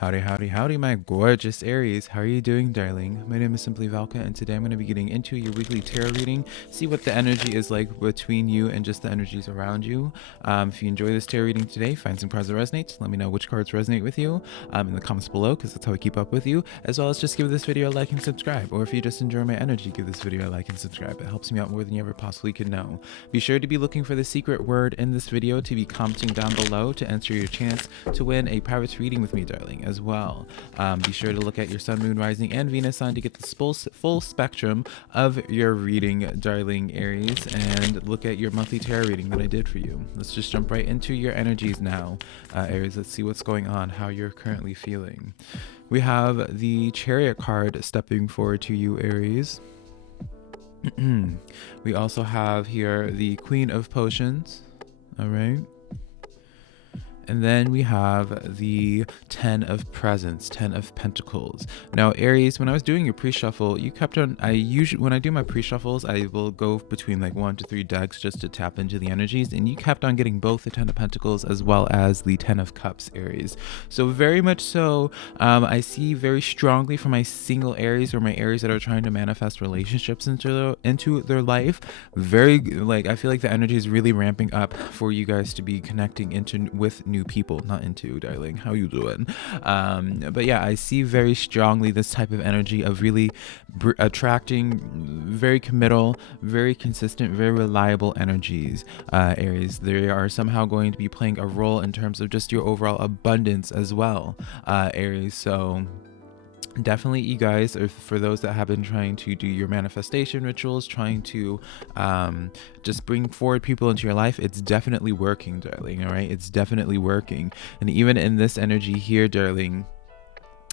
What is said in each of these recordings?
Howdy, howdy, howdy, my gorgeous Aries. How are you doing, darling? My name is SimplyVelca, and today I'm going to be getting into your weekly tarot reading, see what the energy is like between you and just the energies around you. If you enjoy this tarot reading today, find some cards that resonate. Let me know which cards resonate with you in the comments below, because that's how I keep up with you, as well as just give this video a like and subscribe. Or if you just enjoy my energy, give this video a like and subscribe. It helps me out more than you ever possibly could know. Be sure to be looking for the secret word in this video to be commenting down below to enter your chance to win a private reading with me, darling, as well. Be sure to look at your sun, moon, rising, and Venus sign to get the full spectrum of your reading, darling Aries, and look at your monthly tarot reading that I did for you. Let's just jump right into your energies now, Aries. Let's see what's going on, how you're currently feeling. We have the Chariot card stepping forward to you, Aries. We also have here the Queen of Potions. All right. And then we have the 10 of Presents, 10 of Pentacles. Now, Aries, when I was doing your pre-shuffle, you kept on, when I do my pre-shuffles, I will go between like 1 to 3 decks just to tap into the energies. And you kept on getting both the 10 of Pentacles as well as the 10 of Cups, Aries. So very much so, I see very strongly for my single Aries or my Aries that are trying to manifest relationships into their life. Very, like, I feel like the energy is really ramping up for you guys to be connecting with new people, not into, darling. How you doing? But yeah, I see very strongly this type of energy of really attracting very committal, very consistent, very reliable energies, Aries. They are somehow going to be playing a role in terms of just your overall abundance as well, Aries. So definitely, you guys, or for those that have been trying to do your manifestation rituals, trying to just bring forward people into your life, it's definitely working, darling. All right, it's definitely working. And even in this energy here, darling,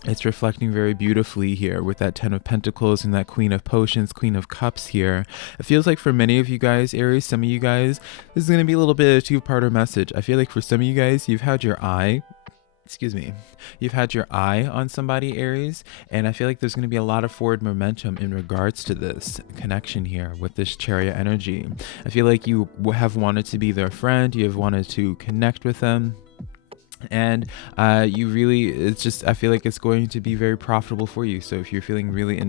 it's reflecting very beautifully here with that 10 of Pentacles and that Queen of Potions, Queen of Cups here. It feels like for many of you guys, Aries, some of you guys, this is going to be a little bit of a two-parter message. I feel like for some of you guys, you've had your eye on somebody, Aries, and I feel like there's going to be a lot of forward momentum in regards to this connection here with this Chariot energy. I feel like you have wanted to be their friend, you have wanted to connect with them, and you really, it's just, I feel like it's going to be very profitable for you. So if you're feeling really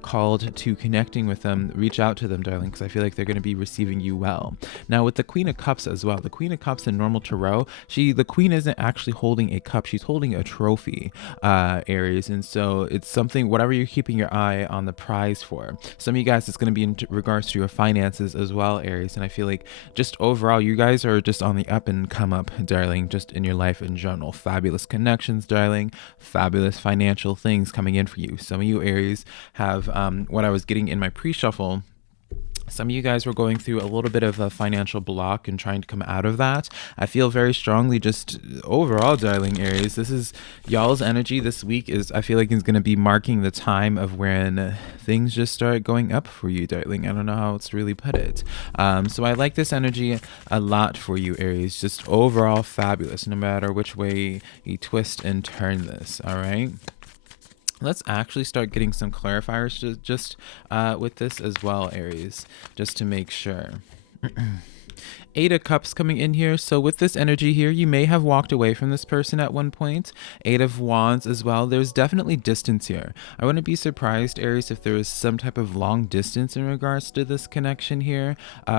called to connecting with them, reach out to them, darling, because I feel like they're going to be receiving you well. Now with the Queen of Cups as well, the Queen of Cups in normal tarot, the Queen isn't actually holding a cup, she's holding a trophy, Aries. And so it's something, whatever you're keeping your eye on the prize for. Some of you guys, it's going to be in regards to your finances as well, Aries. And I feel like just overall, you guys are just on the up and come up, darling, just in your life in general. Fabulous connections, darling, fabulous financial things coming in for you. Some of you, Aries, have what I was getting in my pre-shuffle. Some of you guys were going through a little bit of a financial block and trying to come out of that. I feel very strongly just overall, darling Aries, this is y'all's energy this week is, I feel like it's going to be marking the time of when things just start going up for you, darling. I don't know how else to really put it. So I like this energy a lot for you, Aries. Just overall fabulous, no matter which way you twist and turn this, all right? Let's actually start getting some clarifiers just with this as well, Aries, just to make sure. 8 of Cups coming in here. So with this energy here, you may have walked away from this person at one point. 8 of Wands as well. There's definitely distance here. I wouldn't be surprised, Aries, if there was some type of long distance in regards to this connection here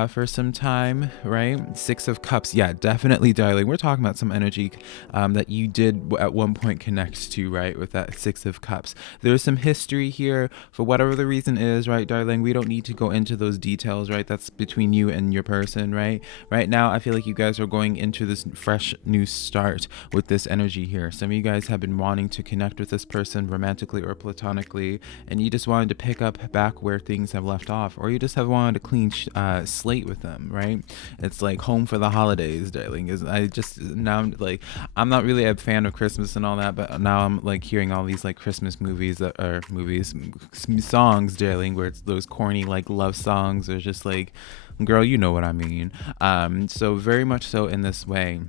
for some time, right? 6 of Cups. Yeah, definitely, darling. We're talking about some energy that you did at one point connect to, right? With that 6 of Cups. There's some history here for whatever the reason is, right, darling? We don't need to go into those details, right? That's between you and your person, right? Right now, I feel like you guys are going into this fresh new start with this energy here. Some of you guys have been wanting to connect with this person romantically or platonically, and you just wanted to pick up back where things have left off, or you just have wanted a clean slate with them, right? It's like home for the holidays, darling. I'm not really a fan of Christmas and all that, but now I'm like hearing all these like Christmas songs, darling, where it's those corny like love songs or just like, girl, you know what I mean. So very much so in this way.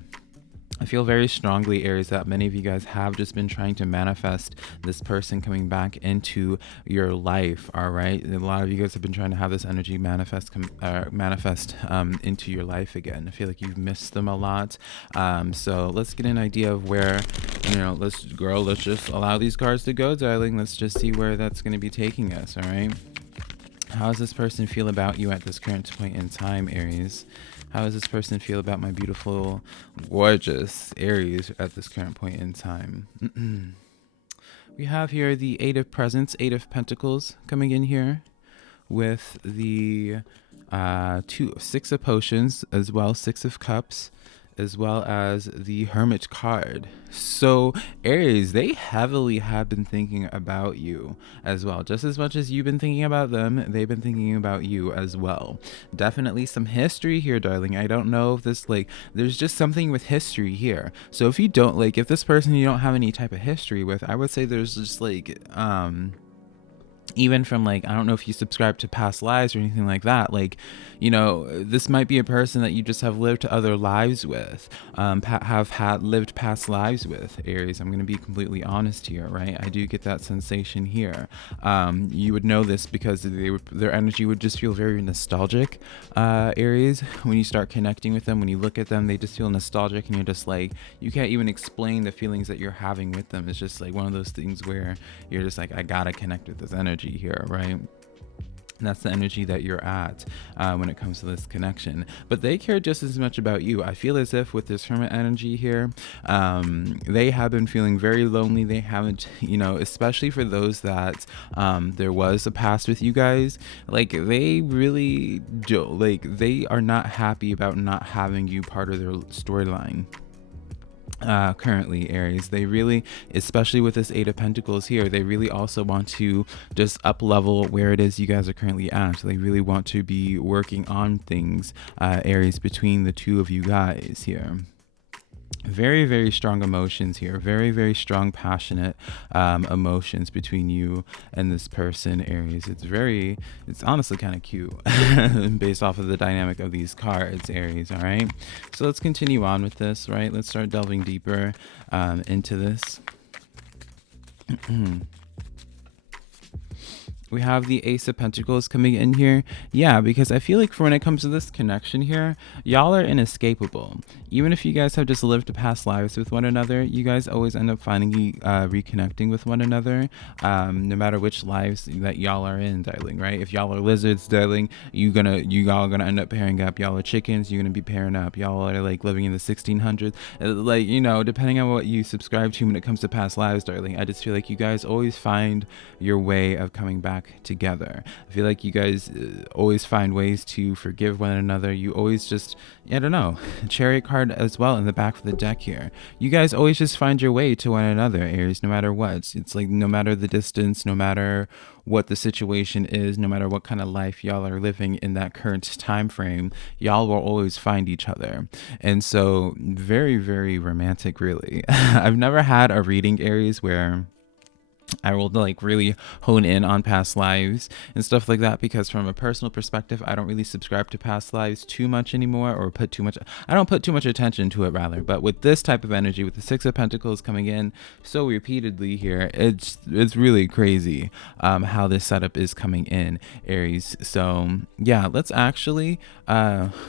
I feel very strongly, Aries, that many of you guys have just been trying to manifest this person coming back into your life. All right, a lot of you guys have been trying to have this energy manifest into your life again. I feel like you've missed them a lot. So let's get an idea of where, let's just allow these cards to go, darling. Let's just see where that's going to be taking us. All right. How does this person feel about you at this current point in time, Aries? How does this person feel about my beautiful, gorgeous Aries at this current point in time? We have here the Eight of Presents, Eight of Pentacles coming in here with the Six of Potions as well, Six of Cups, as well as the Hermit card. So Aries, they heavily have been thinking about you as well. Just as much as you've been thinking about them, they've been thinking about you as well. Definitely some history here, darling. I don't know if this, there's just something with history here. So if you don't, if this person you don't have any type of history with, I would say there's just even from I don't know if you subscribe to past lives or anything like that, this might be a person that you just have lived other lives with, lived past lives with, Aries. I'm going to be completely honest here, right? I do get that sensation here. You would know this because their energy would just feel very nostalgic, Aries. When you start connecting with them, when you look at them, they just feel nostalgic, and you're just you can't even explain the feelings that you're having with them. It's just one of those things where you're just I gotta connect with this energy here, right? And that's the energy that you're at when it comes to this connection. But they care just as much about you. I feel as if with this Hermit energy here, they have been feeling very lonely. They haven't, especially for those that there was a past with you guys, they really do, they are not happy about not having you part of their storyline. Currently, Aries, they really, especially with this Eight of Pentacles here, they really also want to just up level where it is you guys are currently at. So they really want to be working on things, Aries, between the two of you guys here. Very, very strong emotions here. Very, very strong, passionate emotions between you and this person, Aries. It's honestly kind of cute based off of the dynamic of these cards, Aries. All right. So let's continue on with this, right? Let's start delving deeper into this. We have the Ace of Pentacles coming in here. Yeah, because I feel like for when it comes to this connection here, y'all are inescapable. Even if you guys have just lived past lives with one another, you guys always end up finding reconnecting with one another, no matter which lives that y'all are in, darling, right? If y'all are lizards, darling, you all are gonna end up pairing up. Y'all are chickens, you're gonna be pairing up. Y'all are living in the 1600s, depending on what you subscribe to when it comes to past lives, darling. I just feel like you guys always find your way of coming back together. I feel like you guys always find ways to forgive one another. You always just, I don't know, Chariot card as well in the back of the deck here. You guys always just find your way to one another, Aries, no matter what. It's no matter the distance, no matter what the situation is, no matter what kind of life y'all are living in that current time frame, y'all will always find each other. And so very, very romantic, really. I've never had a reading, Aries, where I will really hone in on past lives and stuff like that, because from a personal perspective, I don't really subscribe to past lives too much anymore, or I don't put too much attention to it, rather. But with this type of energy, with the Six of Pentacles coming in so repeatedly here, it's really crazy how this setup is coming in, Aries. So yeah, let's actually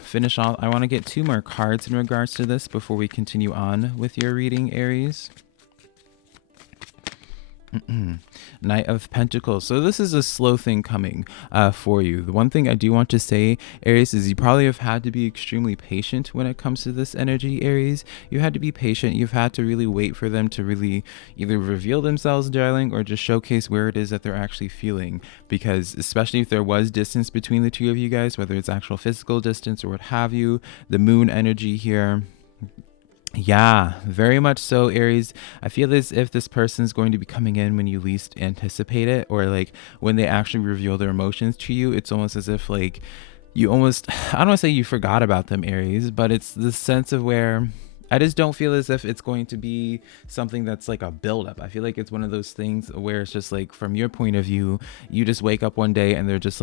finish off. I want to get two more cards in regards to this before we continue on with your reading, Aries. Knight of Pentacles. So this is a slow thing coming for you. The one thing I do want to say, Aries, is you probably have had to be extremely patient when it comes to this energy, Aries. You had to be patient. You've had to really wait for them to really either reveal themselves, darling, or just showcase where it is that they're actually feeling. Because especially if there was distance between the two of you guys, whether it's actual physical distance or what have you, the moon energy here. Yeah, very much so, Aries. I feel as if this person's going to be coming in when you least anticipate it, or when they actually reveal their emotions to you. It's almost as if you almost, I don't want to say you forgot about them, Aries, but it's the sense of where I just don't feel as if it's going to be something that's a buildup. I feel like it's one of those things where it's just from your point of view, you just wake up one day and they're just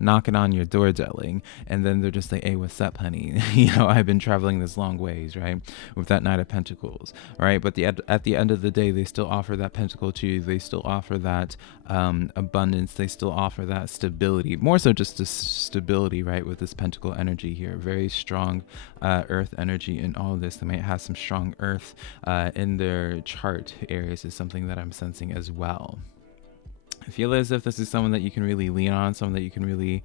knocking on your door, darling. And then they're just like, hey, what's up, honey? I've been traveling this long ways, right? With that Knight of Pentacles, right? But at the end of the day, they still offer that pentacle to you. They still offer that abundance. They still offer that stability, more so just the stability, right? With this pentacle energy here, very strong earth energy in all of this. They might have some strong earth in their chart. Aries is something that I'm sensing as well. I feel as if this is someone that you can really lean on, someone that you can really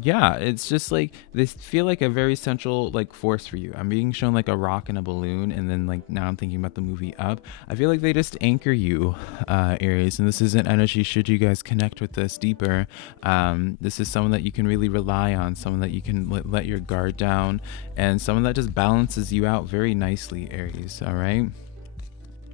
yeah, it's just like they feel like a very central like force for you. I'm being shown like a rock in a balloon, and then like now I'm thinking about the movie Up. I feel like they just anchor you, Aries, and this is an energy. Should you guys connect with this deeper, this is someone that you can really rely on, someone that you can let your guard down, and someone that just balances you out very nicely, Aries. All right.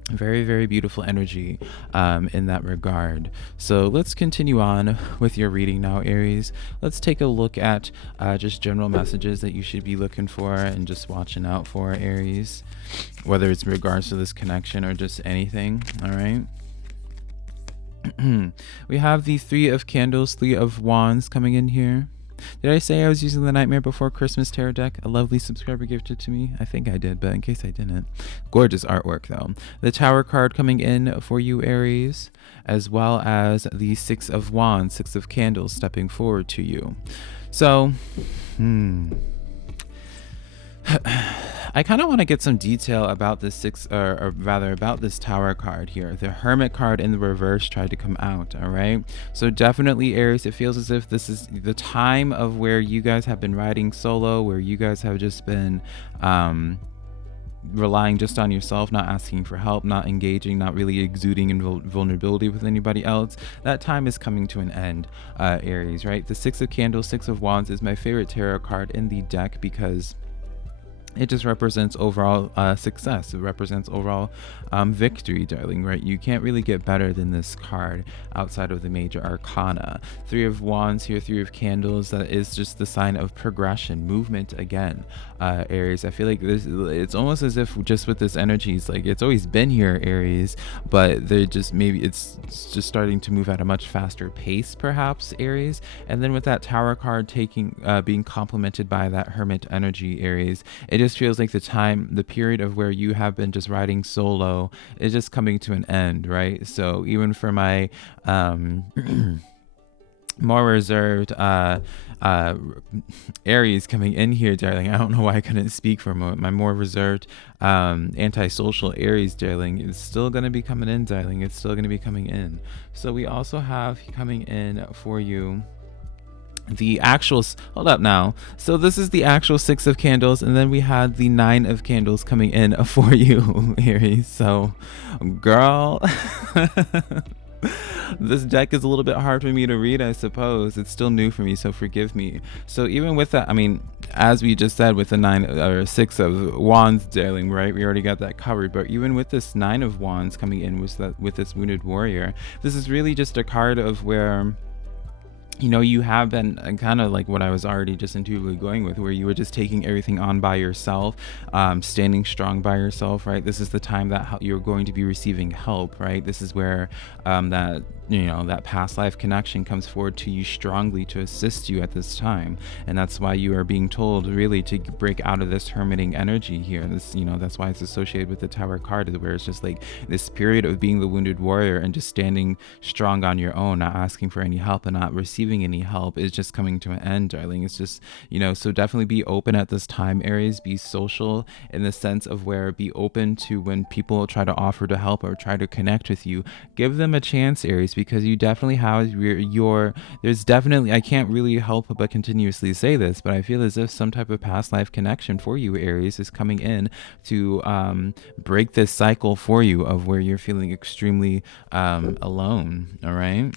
Very, very beautiful energy in that regard. So let's continue on with your reading now, Aries. Let's take a look at just general messages that you should be looking for and just watching out for, Aries, whether it's in regards to this connection or just anything. All right. We have the Three of Candles, Three of Wands coming in here. Did I say I was using the Nightmare Before Christmas tarot deck? A lovely subscriber gifted to me. I think I did, but in case I didn't. Gorgeous artwork, though. The Tower card coming in for you, Aries, as well as the Six of Wands, Six of Candles stepping forward to you. So, I kind of want to get some detail about this about this Tower card here. The Hermit card in the reverse tried to come out, all right? So definitely, Aries, it feels as if this is the time of where you guys have been riding solo, where you guys have just been relying just on yourself, not asking for help, not engaging, not really exuding in vulnerability with anybody else. That time is coming to an end, Aries, right? The Six of Candles, Six of Wands is my favorite tarot card in the deck because it just represents overall success. It represents overall victory, darling, right? You can't really get better than this card outside of the major arcana. Three of Wands here, Three of Candles, that is just the sign of progression, movement again, Aries. I feel like it's almost as if just with this energy, it's like it's always been here, Aries, but they're just maybe it's just starting to move at a much faster pace, perhaps, Aries. And then with that Tower card being complemented by that Hermit energy, Aries, it just feels like the period of where you have been just riding solo is just coming to an end, right? So even for my more reserved Aries coming in here, darling, I don't know why I couldn't speak for a moment. My more reserved antisocial Aries, darling, is still going to be coming in, darling. It's still going to be coming in. So we also have coming in for you the actual, hold up now, so this is the actual Six of Candles, and then we had the Nine of Candles coming in for you, Aries. So girl, this deck is a little bit hard for me to read, I suppose. It's still new for me, so forgive me. So even with that, I mean, as we just said, with the Nine or Six of Wands, darling, right, we already got that covered. But even with this Nine of Wands coming in with this Wounded Warrior, this is really just a card of where, you know, you have been kind of like what I was already just intuitively going with, where you were just taking everything on by yourself, standing strong by yourself, right? This is the time that you're going to be receiving help, right? This is where that, you know, that past life connection comes forward to you strongly to assist you at this time. And that's why you are being told really to break out of this hermiting energy here. This, you know, that's why it's associated with the Tower card, where it's just like this period of being the Wounded Warrior and just standing strong on your own, not asking for any help and not receiving any help, is just coming to an end, darling. It's just, you know, so definitely be open at this time, Aries. Be social in the sense of where be open to when people try to offer to help or try to connect with you. Give them a chance, Aries, because you definitely have there's definitely, I can't really help but continuously say this, but I feel as if some type of past life connection for you, Aries, is coming in to break this cycle for you of where you're feeling extremely alone. All right.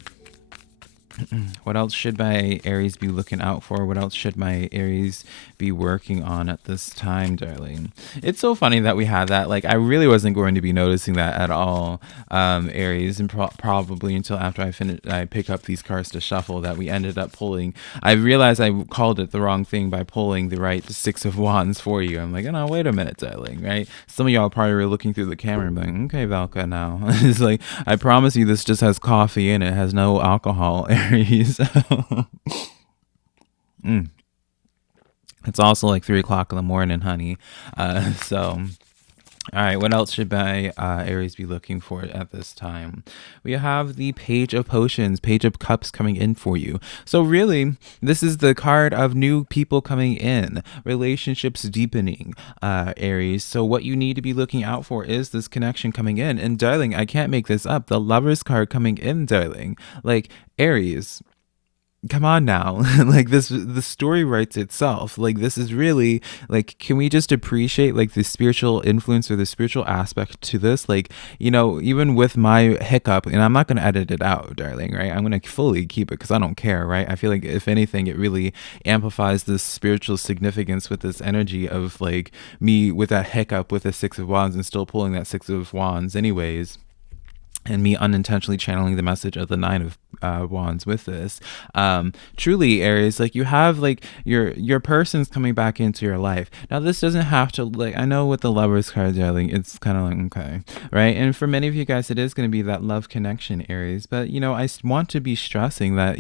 What else should my Aries be looking out for? What else should my Aries be working on at this time, darling? It's so funny that we had that. Like, I really wasn't going to be noticing that at all, Aries, and probably until after I pick up these cards to shuffle, that we ended up pulling. I realized I called it the wrong thing by pulling the right Six of Wands for you. I'm like, oh no, wait a minute, darling, right? Some of y'all probably were looking through the camera and like, okay, Velka, now. It's like, I promise you this just has coffee in it. It has no alcohol. Aries. Mm. It's also like 3 o'clock in the morning, honey. So all right, what else should my Aries be looking for at this time? We have the Page of Potions, Page of Cups coming in for you. So really, this is the card of new people coming in, relationships deepening, Aries. So what you need to be looking out for is this connection coming in. And darling, I can't make this up. The Lovers card coming in, darling. Like Aries, come on now. Like this, the story writes itself. Like this is really like, can we just appreciate like the spiritual influence or the spiritual aspect to this? Like, even with my hiccup, and I'm not going to edit it out, darling, right? I'm going to fully keep it because I don't care, right? I feel like if anything, it really amplifies this spiritual significance with this energy of like me with that hiccup with the Six of Wands and still pulling that Six of Wands anyways, and me unintentionally channeling the message of the Nine of Wands with this. Truly, Aries, like you have like your person's coming back into your life. Now this doesn't have to, like, I know with the Lovers card, darling, it's kind of like, okay, right? And for many of you guys, it is going to be that love connection, Aries. But I want to be stressing that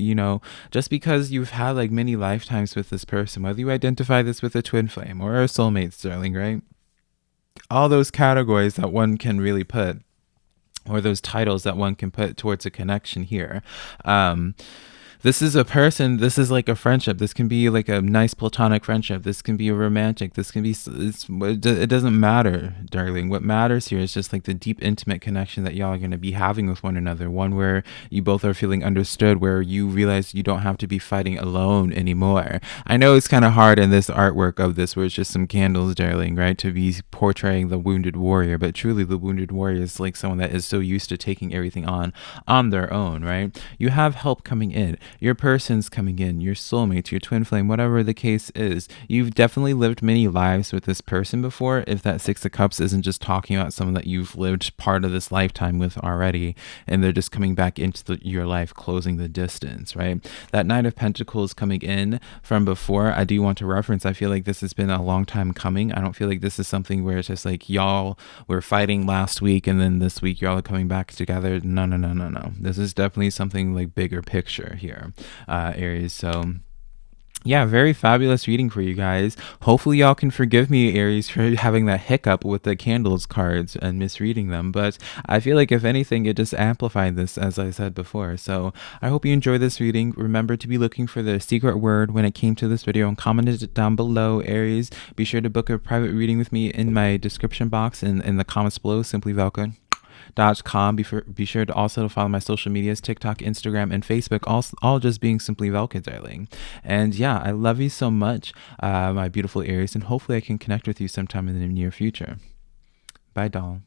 just because you've had like many lifetimes with this person, whether you identify this with a twin flame or a soulmate, darling, right? All those categories that one can really put, or those titles that one can put towards a connection here. Um, this is a person, this is like a friendship. This can be like a nice platonic friendship. This can be a romantic. This can be, it doesn't matter, darling. What matters here is just like the deep, intimate connection that y'all are going to be having with one another. One where you both are feeling understood, where you realize you don't have to be fighting alone anymore. I know it's kind of hard in this artwork of this, where it's just some candles, darling, right? To be portraying the wounded warrior, but truly the wounded warrior is like someone that is so used to taking everything on their own, right? You have help coming in. Your person's coming in, your soulmate, your twin flame, whatever the case is. You've definitely lived many lives with this person before, if that Six of Cups isn't just talking about someone that you've lived part of this lifetime with already, and they're just coming back into your life, closing the distance, right? That Knight of Pentacles coming in from before, I do want to reference, I feel like this has been a long time coming. I don't feel like this is something where it's just like, y'all were fighting last week and then this week y'all are coming back together. No, no, no, no, no. This is definitely something like bigger picture here, Aries. So yeah, very fabulous reading for you guys. Hopefully y'all can forgive me, Aries, for having that hiccup with the candles cards and misreading them. But I feel like if anything, it just amplified this, as I said before. So I hope you enjoy this reading. Remember to be looking for the secret word when it came to this video and comment it down below, Aries. Be sure to book a private reading with me in my description box and in the comments below, SimplyVelca.com. Be sure to also follow my social medias, TikTok, Instagram, and Facebook, all just being Simply Velca, darling. And yeah, I love you so much, my beautiful Aries, and hopefully I can connect with you sometime in the near future. Bye, doll.